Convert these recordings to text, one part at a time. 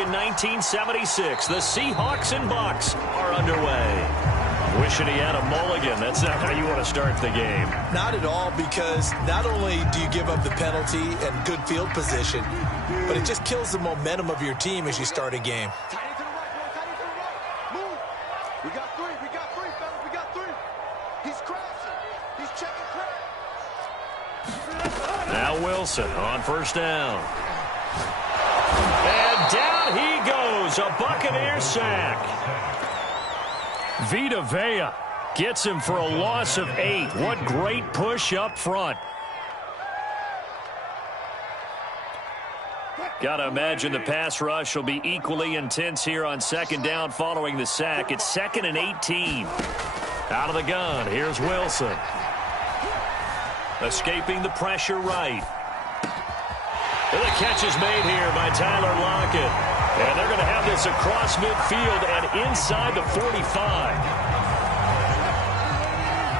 in 1976. The Seahawks and Bucks are underway. Wishing he had a mulligan. That's not how you want to start the game. Not at all, because not only do you give up the penalty and good field position, but it just kills the momentum of your team as you start a game. We got three, fellas, we got three. He's crashing. He's checking crash. Now Wilson on first down. And down he goes. A Buccaneers sack. Vita Vea gets him for a loss of 8. What great push up front. Got to imagine the pass rush will be equally intense here on second down following the sack. It's 2nd and 18. Out of the gun, here's Wilson. Escaping the pressure right. And the catch is made here by Tyler Lockett. And they're going to have this across midfield and inside the 45.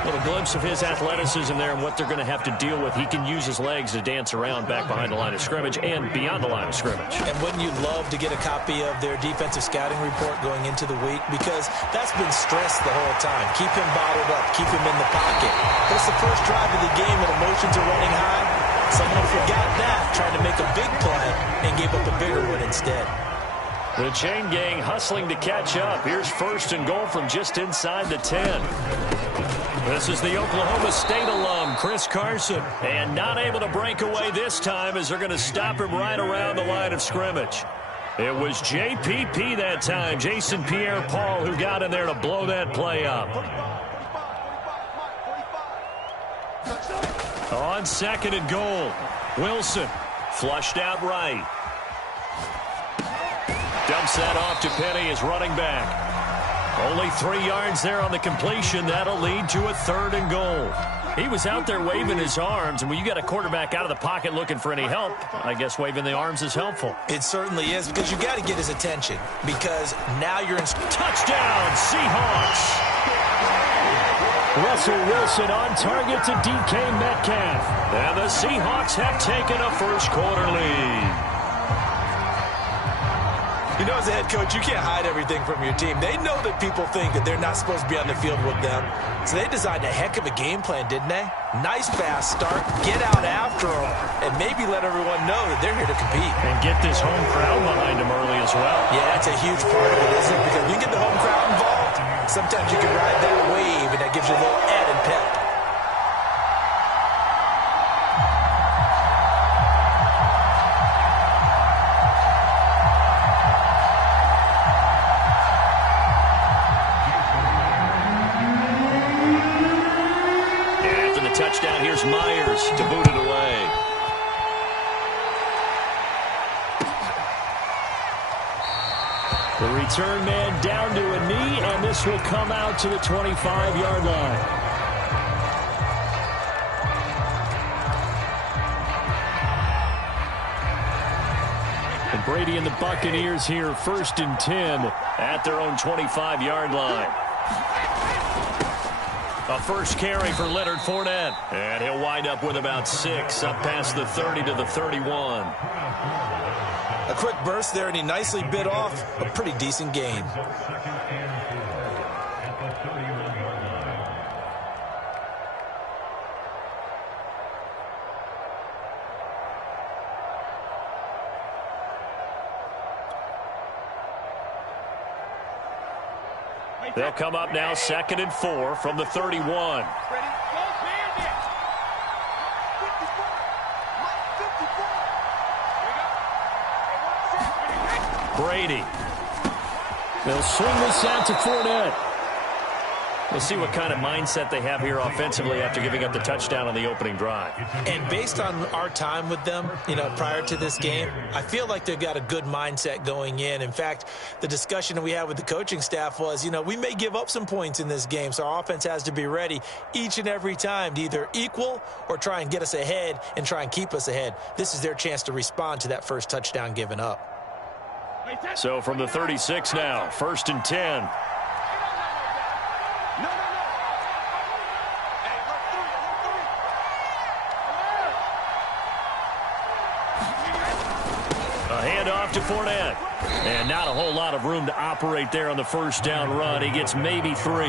Little glimpse of his athleticism there and what they're going to have to deal with. He can use his legs to dance around back behind the line of scrimmage and beyond the line of scrimmage. And wouldn't you love to get a copy of their defensive scouting report going into the week? Because that's been stressed the whole time. Keep him bottled up. Keep him in the pocket. But it's the first drive of the game and emotions are running high. Someone forgot that, tried to make a big play and gave up a bigger one instead. The chain gang hustling to catch up. Here's 1st and goal from just inside the 10. This is the Oklahoma State alum, Chris Carson. And not able to break away this time as they're going to stop him right around the line of scrimmage. It was JPP that time, Jason Pierre-Paul, who got in there to blow that play up. On 2nd and goal, Wilson flushed out right. Dumps that off to Penny as running back. Only 3 yards there on the completion. That'll lead to a 3rd and goal. He was out there waving his arms, and when you got a quarterback out of the pocket looking for any help, I guess waving the arms is helpful. It certainly is, because you got to get his attention, because now you're in... Touchdown, Seahawks! Russell Wilson on target to DK Metcalf. And the Seahawks have taken a first-quarter lead. You know, as a head coach, you can't hide everything from your team. They know that people think that they're not supposed to be on the field with them. So they designed a heck of a game plan, didn't they? Nice fast start, get out after them, and maybe let everyone know that they're here to compete. And get this home crowd behind them early as well. Yeah, that's a huge part of it, isn't it? Because when you get the home crowd involved, sometimes you can ride that wave, and that gives you a little added pep. Touchdown, here's Myers to boot it away. The return man down to a knee, and this will come out to the 25-yard line. And Brady and the Buccaneers here, 1st and 10 at their own 25-yard line. A first carry for Leonard Fournette. And he'll wind up with about 6 up past the 30 to the 31. A quick burst there, and he nicely bit off a pretty decent gain. They'll come up now 2nd and 4 from the 31. Brady. They'll swing this out to Fournette. We'll see what kind of mindset they have here offensively after giving up the touchdown on the opening drive. And based on our time with them, prior to this game, I feel like they've got a good mindset going in. In fact, the discussion that we had with the coaching staff was, we may give up some points in this game, so our offense has to be ready each and every time to either equal or try and get us ahead and try and keep us ahead. This is their chance to respond to that first touchdown given up. So from the 36 now, 1st and 10. off to Fournette. And not a whole lot of room to operate there on the first down run. He gets maybe 3.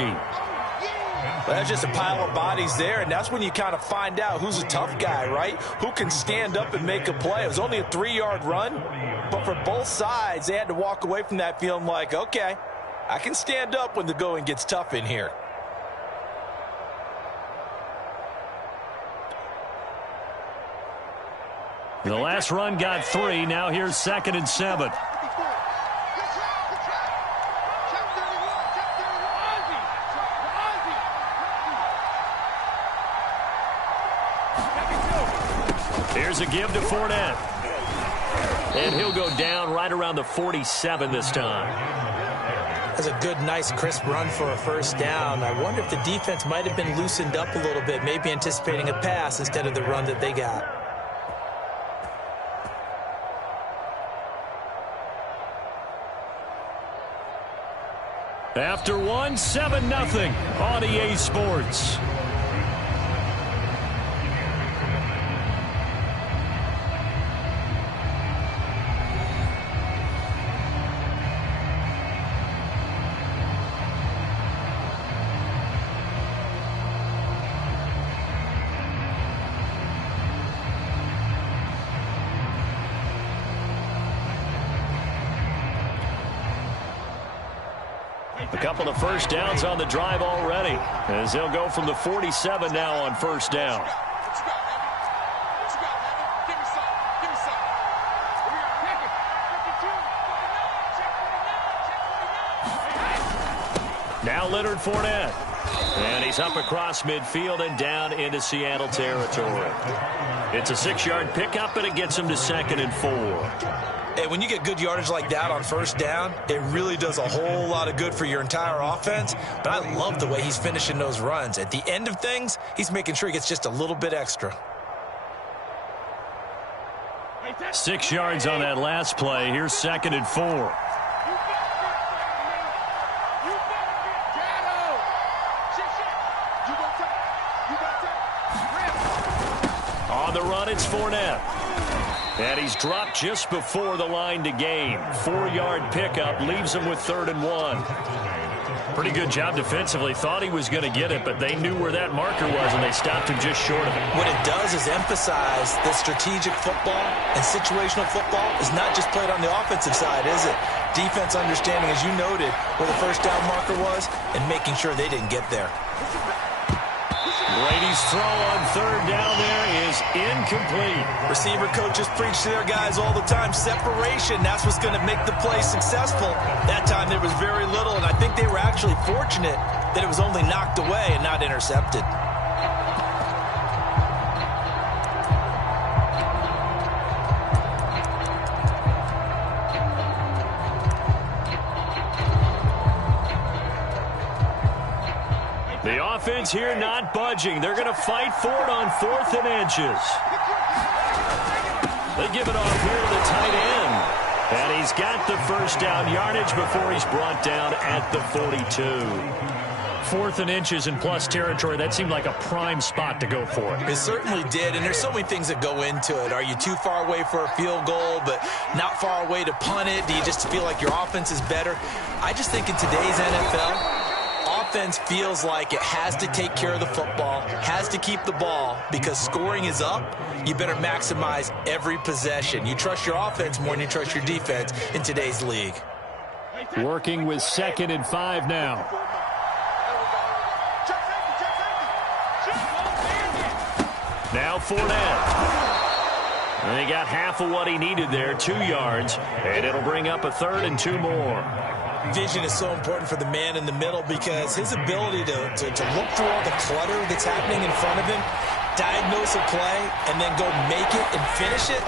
Well, that's just a pile of bodies there, and that's when you kind of find out who's a tough guy, right? Who can stand up and make a play. It was only a 3-yard run, but for both sides, they had to walk away from that feeling like, okay, I can stand up when the going gets tough in here. The last run got 3. Now here's 2nd and 7. Here's a give to Fournette. And he'll go down right around the 47 this time. That's a good, nice, crisp run for a first down. I wonder if the defense might have been loosened up a little bit, maybe anticipating a pass instead of the run that they got. After 1, 7-0 on EA Sports. A couple of first downs on the drive already, as they'll go from the 47 now on first down. Now Leonard Fournette. And he's up across midfield and down into Seattle territory. It's a 6-yard pickup, and it gets him to 2nd and 4. Hey, when you get good yardage like that on first down, it really does a whole lot of good for your entire offense. But I love the way he's finishing those runs. At the end of things, he's making sure he gets just a little bit extra. 6 yards on that last play. Here's 2nd and 4. On the run, it's Fournette. And he's dropped just before the line to gain. 4-yard pickup leaves him with 3rd and 1. Pretty good job defensively. Thought he was going to get it, but they knew where that marker was, and they stopped him just short of it. What it does is emphasize that strategic football and situational football is not just played on the offensive side, is it? Defense understanding, as you noted, where the first down marker was and making sure they didn't get there. Brady's throw on 3rd down there is incomplete. Receiver coaches preach to their guys all the time. Separation, that's what's going to make the play successful. That time there was very little, and I think they were actually fortunate that it was only knocked away and not intercepted. The offense here not budging. They're going to fight for it on 4th and inches. They give it off here to the tight end. And he's got the first down yardage before he's brought down at the 42. 4th and inches in plus territory. That seemed like a prime spot to go for it. It certainly did, and there's so many things that go into it. Are you too far away for a field goal, but not far away to punt it? Do you just feel like your offense is better? I just think in today's NFL, offense feels like it has to take care of the football, has to keep the ball, because scoring is up. You better maximize every possession. You trust your offense more than you trust your defense in today's league. Working with 2nd and 5 now. Now Fournette. And he got half of what he needed there, 2 yards, and it'll bring up a 3rd and 2 more. Vision is so important for the man in the middle, because his ability to look through all the clutter that's happening in front of him, diagnose a play, and then go make it and finish it,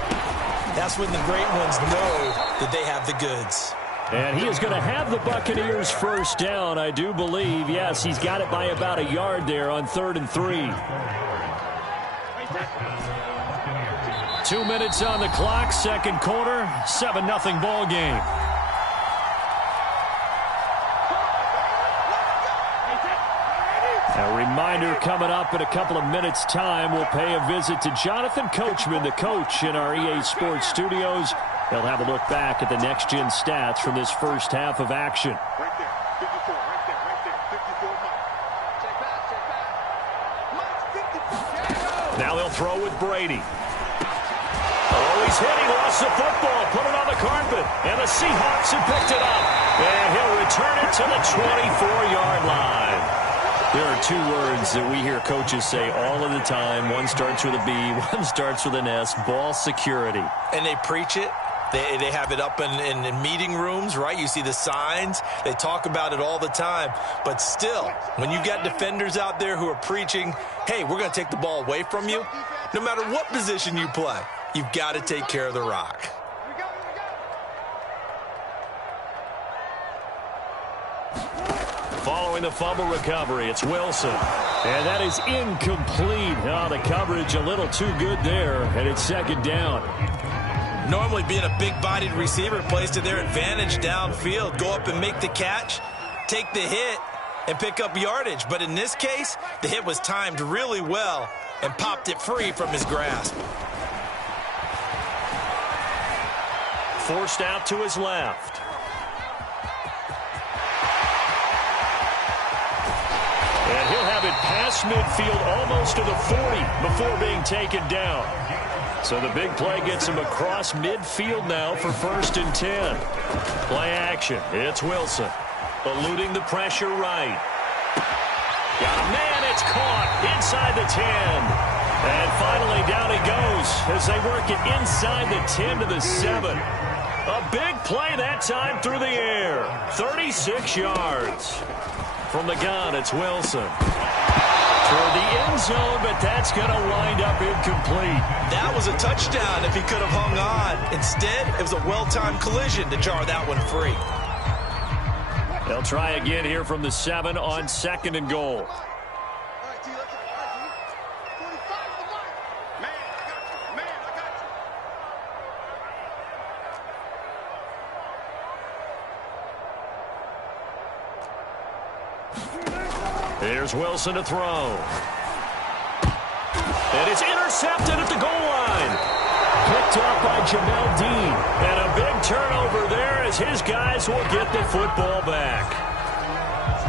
that's when the great ones know that they have the goods. And he is going to have the Buccaneers first down, I do believe. Yes, he's got it by about a yard there on 3rd and 3. 2 minutes on the clock, second quarter, 7-0 ball game. A reminder coming up in a couple of minutes' time, we'll pay a visit to Jonathan Coachman, the coach in our EA Sports studios. They'll have a look back at the next-gen stats from this first half of action. Right there. 54, right there, right there. 54, Mike. Check back, check back. Mike, 54. Now they'll throw with Brady. Oh, he's hit. He lost the football. Put it on the carpet. And the Seahawks have picked it up. And he'll return it to the 24-yard line. There are two words that we hear coaches say all of the time. One starts with a B, one starts with an S. Ball security. And they preach it. They have it up in meeting rooms, right? You see the signs. They talk about it all the time. But still, when you got defenders out there who are preaching, hey, we're going to take the ball away from you, no matter what position you play, you've got to take care of the rock. Following the fumble recovery, it's Wilson. And that is incomplete. Oh, the coverage a little too good there, and it's second down. Normally being a big-bodied receiver plays to their advantage downfield. Go up and make the catch, take the hit, and pick up yardage. But in this case, the hit was timed really well and popped it free from his grasp. Forced out to his left. And he'll have it past midfield almost to the 40 before being taken down. So the big play gets him across midfield now for 1st and 10. Play action. It's Wilson. Eluding the pressure right. Got a man. It's caught inside the 10. And finally down he goes as they work it inside the 10 to the 7. A big play that time through the air. 36 yards. From the gun, it's Wilson. Toward the end zone, but that's going to wind up incomplete. That was a touchdown if he could have hung on. Instead, it was a well-timed collision to jar that one free. They'll try again here from the 7 on 2nd and goal. Here's Wilson to throw. And it's intercepted at the goal line. Picked up by Jamel Dean. And a big turnover there as his guys will get the football back.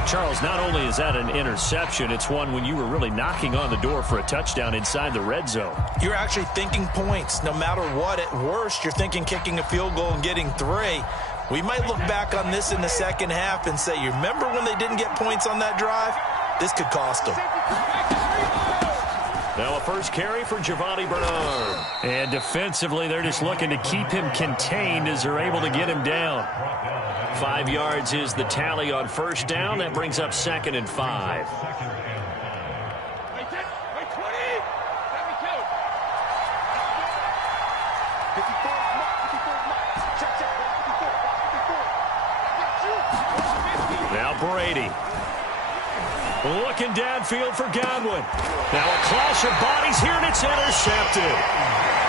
Charles, not only is that an interception, it's one when you were really knocking on the door for a touchdown inside the red zone. You're actually thinking points. No matter what, at worst, you're thinking kicking a field goal and getting 3. We might look back on this in the second half and say, you remember when they didn't get points on that drive? This could cost them. Now a first carry for Giovanni Bernard. And defensively, they're just looking to keep him contained as they're able to get him down. 5 yards is the tally on first down. That brings up 2nd and 5. Now Brady. Looking downfield for Godwin. Now a clash of bodies here, and it's intercepted.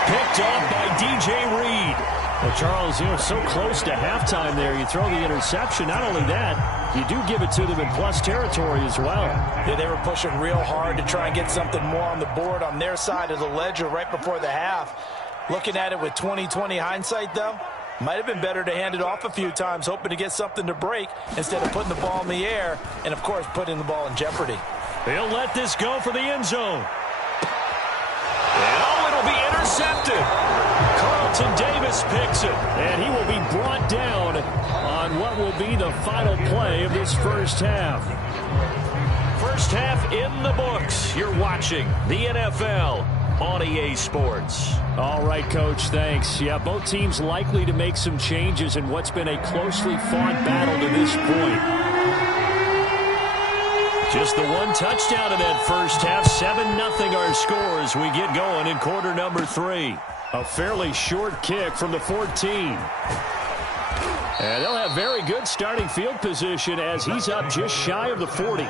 Picked off by DJ Reed. Well, Charles, you know, so close to halftime there. You throw the interception. Not only that, you do give it to them in plus territory as well. Yeah, they were pushing real hard to try and get something more on the board on their side of the ledger right before the half. Looking at it with 20/20 hindsight, though, might have been better to hand it off a few times, hoping to get something to break instead of putting the ball in the air and, of course, putting the ball in jeopardy. They'll let this go for the end zone. And, oh, it'll be intercepted. Carlton Davis picks it, and he will be brought down on what will be the final play of this first half. First half in the books. You're watching the NFL on EA Sports. All right, Coach, thanks. Yeah, both teams likely to make some changes in what's been a closely fought battle to this point. Just the one touchdown in that first half. 7-0 our score as we get going in quarter number 3. A fairly short kick from the 14. And they'll have very good starting field position as he's up just shy of the 40.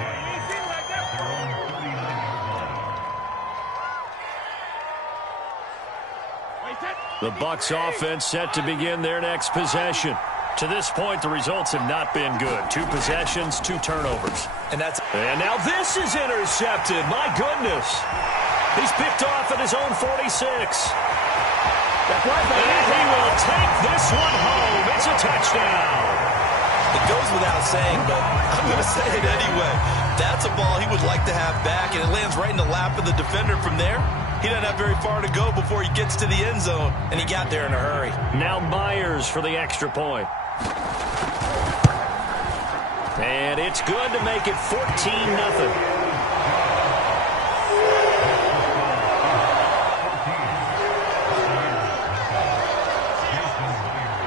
The Bucs offense set to begin their next possession. To this point, the results have not been good. 2 possessions, 2 turnovers. And now this is intercepted. My goodness. He's picked off at his own 46. And he will take this one home. It's a touchdown. It goes without saying, but I'm going to say it anyway. That's a ball he would like to have back, and it lands right in the lap of the defender from there. He doesn't have very far to go before he gets to the end zone, and he got there in a hurry. Now Myers for the extra point. And it's good to make it 14-0.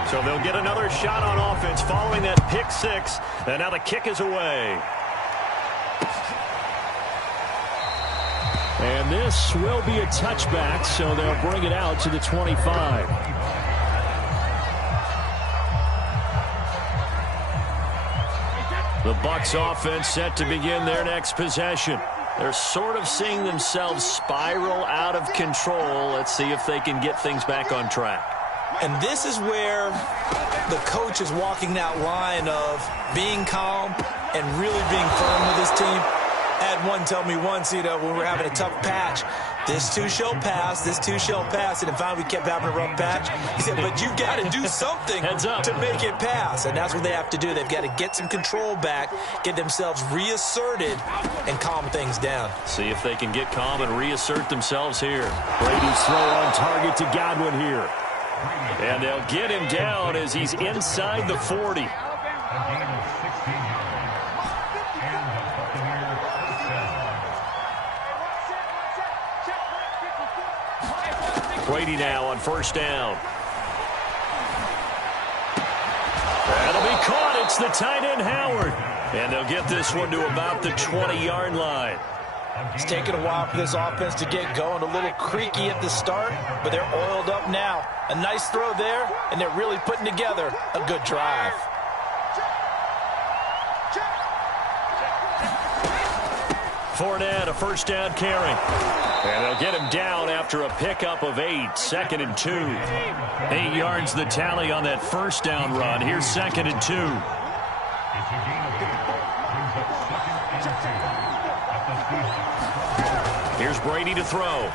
So they'll get another shot on offense following that pick six. And now the kick is away. And this will be a touchback, so they'll bring it out to the 25. The Bucs offense set to begin their next possession. They're sort of seeing themselves spiral out of control. Let's see if they can get things back on track. And this is where the coach is walking that line of being calm and really being firm with his team. I had one tell me once, when we're having a tough patch, this too shall pass, this too shall pass. And finally we kept having a rough patch. He said, but you got to do something to make it pass. And that's what they have to do. They've got to get some control back, get themselves reasserted, and calm things down. See if they can get calm and reassert themselves here. Brady's throw on target to Godwin here. And they'll get him down as he's inside the 40. Brady now on first down. That'll be caught. It's the tight end, Howard. And they'll get this one to about the 20-yard line. It's taken a while for this offense to get going. A little creaky at the start, but they're oiled up now. A nice throw there, and they're really putting together a good drive. Fournette, a first down carry. And they'll get him down after a pickup of 8. 2nd and 2. 8 yards the tally on that first down run. Here's 2nd and 2. Here's Brady to throw.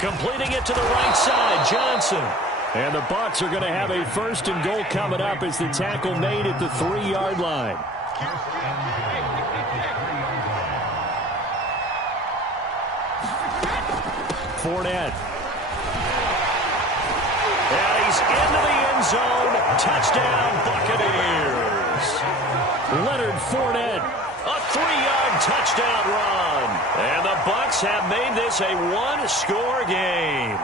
Completing it to the right side, Johnson. And the Bucs are going to have a 1st and goal coming up as the tackle made at the 3-yard line. Fournette. And he's into the end zone. Touchdown, Buccaneers. Leonard Fournette, a 3-yard touchdown run. And the Bucs have made this a 1-score game.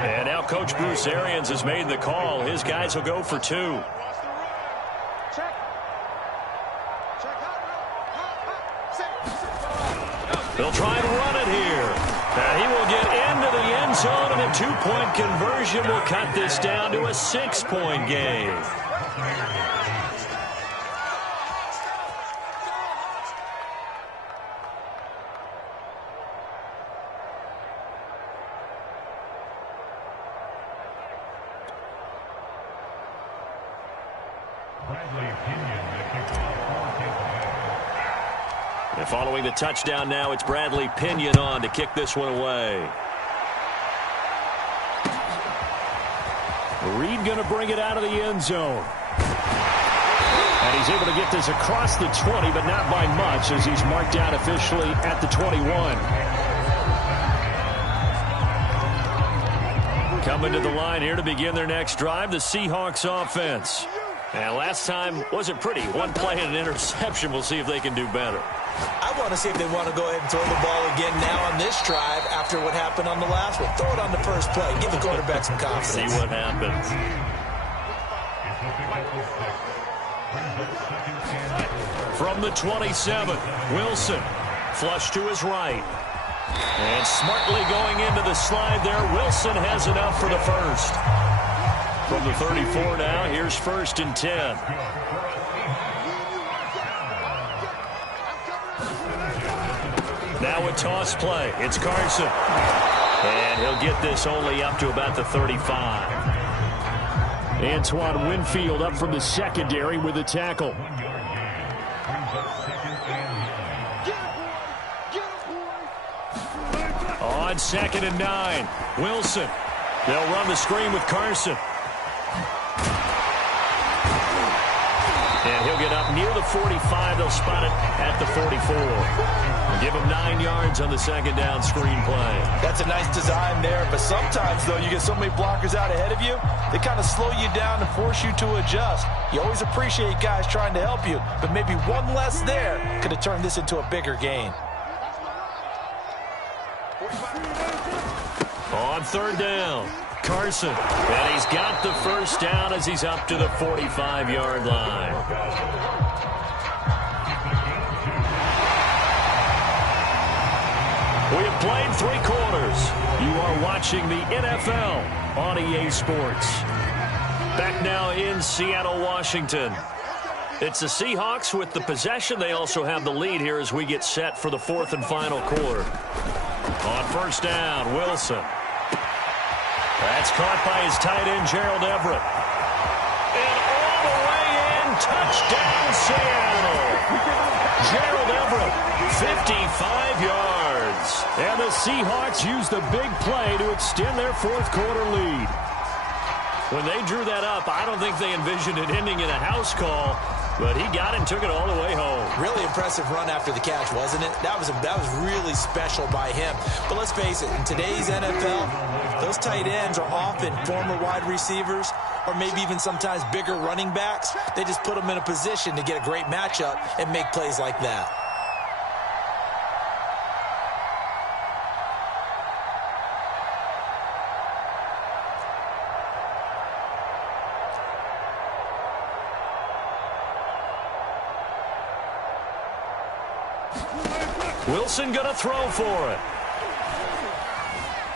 And now Coach Bruce Arians has made the call. His guys will go for 2. They'll try and run it here. And he will get into the end zone, and a 2-point conversion will cut this down to a 6-point game. And following the touchdown now, it's Bradley Pinion on to kick this one away. Reed going to bring it out of the end zone. And he's able to get this across the 20, but not by much as he's marked out officially at the 21. Coming to the line here to begin their next drive, the Seahawks offense. And last time wasn't pretty. One play and an interception. We'll see if they can do better. I want to see if they want to go ahead and throw the ball again now on this drive after what happened on the last one. Throw it on the first play. Give the quarterback some confidence. See what happens. From the 27, Wilson. Flush to his right. And smartly going into the slide there. Wilson has enough for the first. From the 34 now, here's 1st and 10. Now a toss play. It's Carson. And he'll get this only up to about the 35. Antoine Winfield up from the secondary with a tackle. On 2nd and 9, Wilson. They'll run the screen with Carson. And he'll get up near the 45. They'll spot it at the 44. Give him 9 yards on the 2nd down screen play. That's a nice design there, but sometimes, though, you get so many blockers out ahead of you, they kind of slow you down and force you to adjust. You always appreciate guys trying to help you, but maybe one less there could have turned this into a bigger gain. On 3rd down, Carson. And he's got the 1st down as he's up to the 45-yard line. We have played 3 quarters. You are watching the NFL on EA Sports. Back now in Seattle, Washington. It's the Seahawks with the possession. They also have the lead here as we get set for the 4th and final quarter. On 1st down, Wilson. That's caught by his tight end, Gerald Everett. And all the way in, touchdown, Seattle. Gerald Everett, 55 yards. And the Seahawks use the big play to extend their 4th quarter lead. When they drew that up, I don't think they envisioned it ending in a house call, but he got it and took it all the way home. Really impressive run after the catch, wasn't it? That was really special by him. But let's face it, in today's NFL, those tight ends are often former wide receivers or maybe even sometimes bigger running backs. They just put them in a position to get a great matchup and make plays like that. Wilson going to throw for it.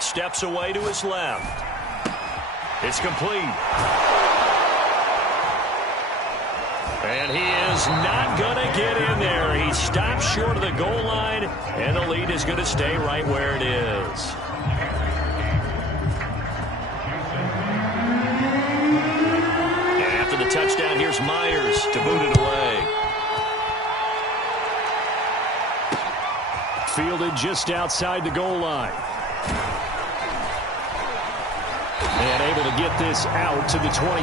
Steps away to his left. It's complete. And he is not going to get in there. He stops short of the goal line, and the lead is going to stay right where it is. And after the touchdown, here's Myers to boot it away. Fielded just outside the goal line. And able to get this out to the 25.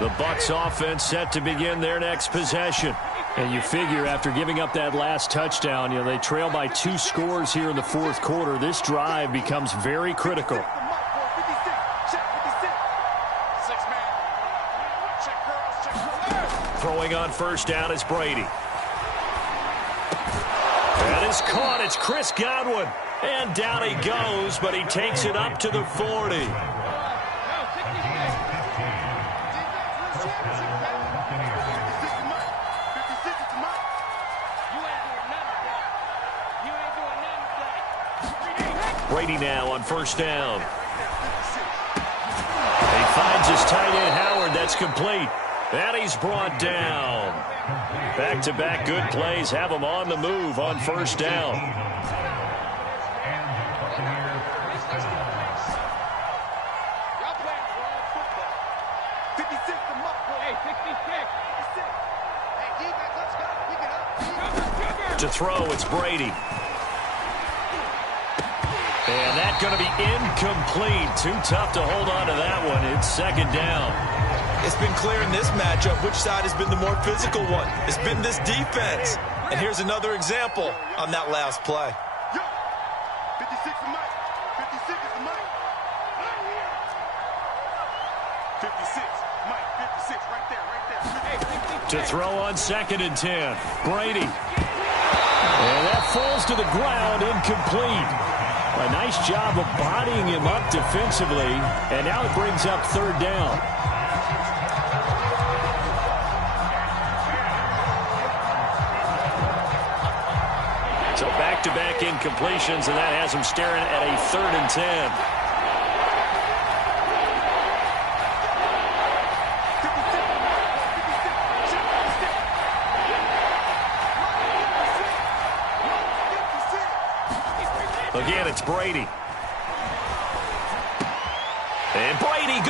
The Bucs offense set to begin their next possession. And you figure after giving up that last touchdown, they trail by 2 scores here in the 4th quarter. This drive becomes very critical. Throwing on 1st down is Brady. That is caught. It's Chris Godwin. And down he goes, but he takes it up to the 40. Brady now on 1st down. He finds his tight end, Howard. That's complete. And he's brought down. Back-to-back good plays have him on the move on 1st down. To throw, it's Brady. And that's going to be incomplete. Too tough to hold on to that one. It's 2nd down. It's been clear in this matchup which side has been the more physical one. It's been this defense. And here's another example on that last play. 56 is Mike. 56 is Mike. 56. Mike, 56. Right there. To throw on 2nd and 10. Brady. And that falls to the ground, incomplete. A nice job of bodying him up defensively. And now it brings up 3rd down. So back-to-back incompletions, and that has him staring at a 3rd and 10. Again, it's Brady. And Brady